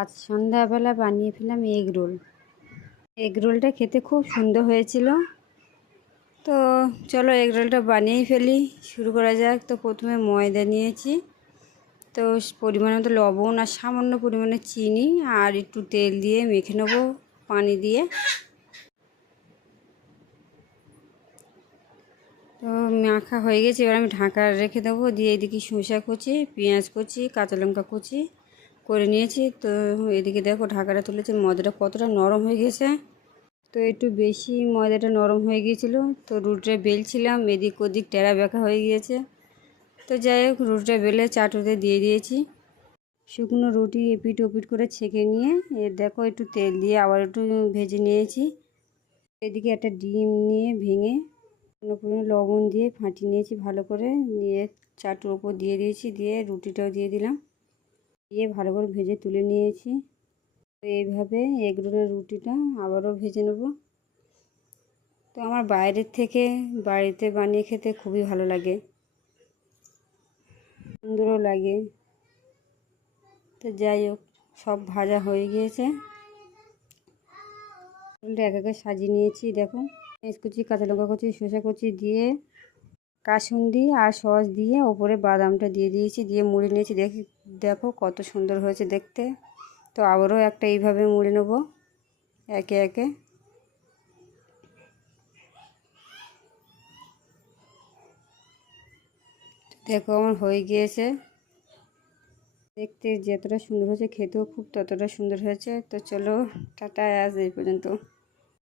আজ সন্ধ্যাবেলা বানিয়ে ফেললাম এগ রোল। এগ রোলটা খেতে খুব সুন্দর হয়েছিল। তো চলো এগ রোলটা বানিয়েই ফেলি, শুরু করা যাক। তো প্রথমে ময়দা নিয়েছি, তো পরিমাণ মতো লবণ আর সামান্য পরিমাণে চিনি আর একটু তেল দিয়ে মেখে নেবো পানি দিয়ে। তো মাখা হয়ে গেছে, এবার আমি ঢাকা রেখে দেবো। দিয়ে এদিকে শসা কুচি, পেঁয়াজ কুচি, কাঁচা লঙ্কা কুচি করে নিয়েছি। তো এদিকে দেখো ঢাকাটা তুলেছে, ময়দাটা কতটা নরম হয়ে গেছে। তো একটু বেশি ময়দাটা নরম হয়ে গিয়েছিলো, তো রুটিটা বেলছিলাম, এদিক ওদিক টেরা বেঁকা হয়ে গিয়েছে। তো যাই হোক, রুটিটা বেলে চাটুতে দিয়ে দিয়েছি। শুকনো রুটি এপিট ওপিট করে ছেঁকে নিয়ে দেখো একটু তেল দিয়ে আবার একটু ভেজে নিয়েছি। এদিকে একটা ডিম নিয়ে ভেঙে পুরো লবণ দিয়ে ফাটিয়ে নিয়েছি ভালো করে, নিয়ে চাটুর ওপর দিয়ে দিয়েছি, দিয়ে রুটিটাও দিয়ে দিলাম, দিয়ে ভালো করে ভেজে তুলে নিয়েছি। তো এইভাবে এগ রোলের রুটিটা আবারও ভেজে নেব। তো আমার বাইরের থেকে বাড়িতে বানিয়ে খেতে খুবই ভালো লাগে, সুন্দরও লাগে। তো যাই হোক, সব ভাজা হয়ে গিয়েছে, রোলটা এক একে সাজিয়ে নিয়েছি। দেখো পেঁয়াজ কুচি, কাঁচা লঙ্কা কুচি, শসা কুচি দিয়ে কাসুন্দি আর সস দিয়ে ওপরে বাদামটা দিয়ে দিয়েছি, দিয়ে মুড়ে নিয়েছি। দেখো কত সুন্দর হয়েছে দেখতে। তো আবারও একটা এইভাবে মুড়ে নেব একে একে। দেখো আমার হয়ে গিয়েছে, দেখতে যতটা সুন্দর হয়েছে খেতেও খুব ততটা সুন্দর হয়েছে। তো চলো টাটা, আজ এই পর্যন্ত।